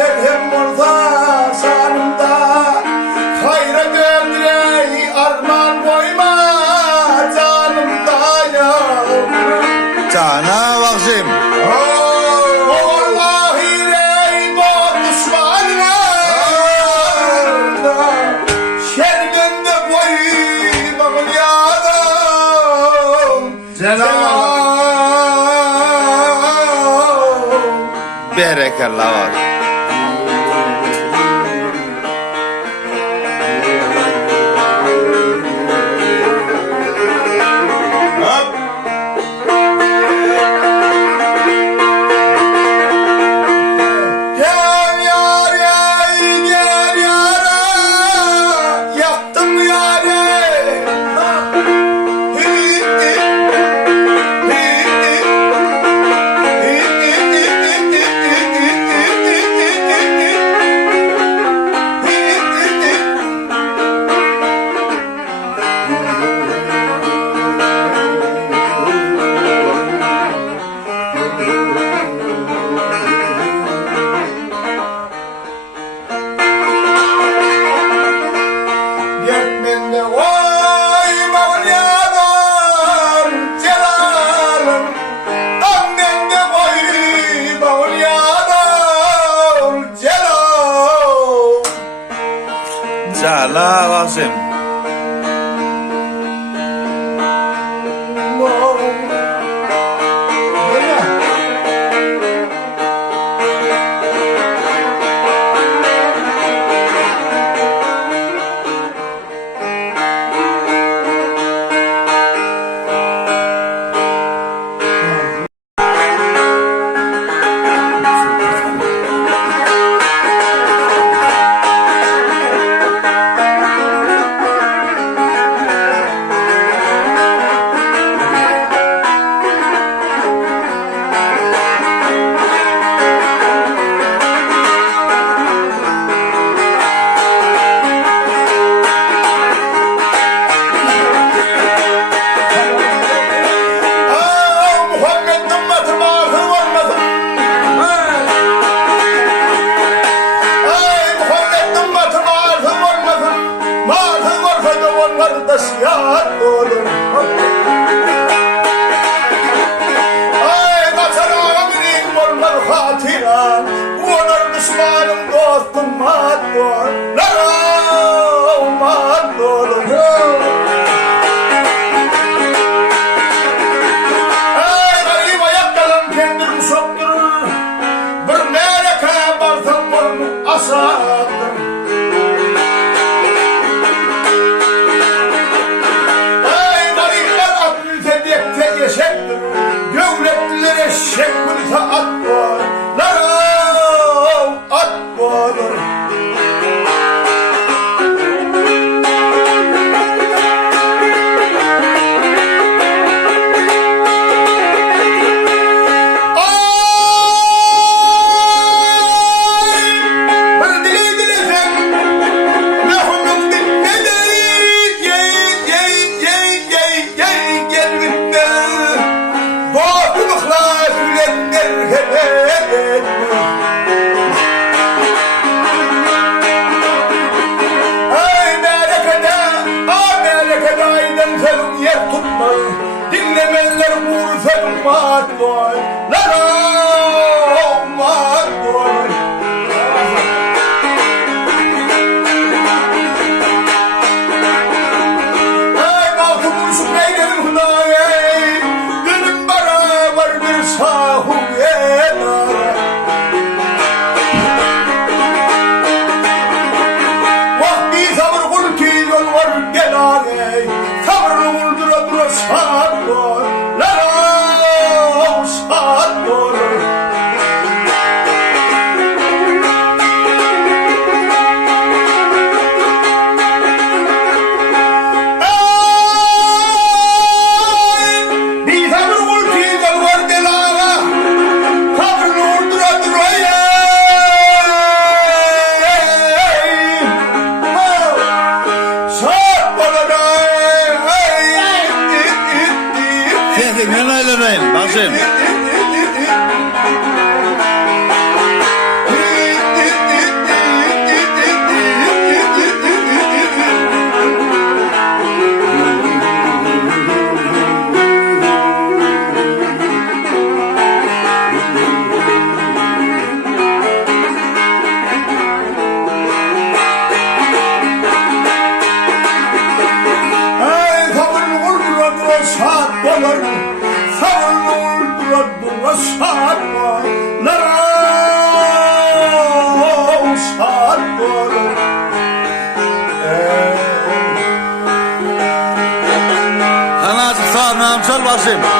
şerhem olsa sanımda hayra döndürey arman koyma canımda ya. Cana vaksim. Vallahi rey bu düşmanına şerginde koymamın yadım. Berekallah var. Gel yar ey gel yara yaktım yar ey. Yermende vay mavlyadan celalım, annende vay mavlyadan celal. Cana vaksim. Muhammed ümmeti mahır olmasın. Muhammed ümmeti mahır olmasın. Mahır olsa da onlar da siyah olur. Kaçar ağaminin olmaz hatıra. Onlar düşmanım dostum maddur. Maddur. Garip ayaklarım kendini sokturur. Bir meleke barsam onu asadır. Garipler at mülte diyekte yeşektir. Devletliler eşek mülte at var. At vardır. Dinlemenler vursan maddoy. Maddoy. Altı kurşun neylerim hınay. Benim beraber bir sahum yenar. Vakti sabır kul ki yol var gel ağay. Sabrını vurdura dura sağ var. Rasim.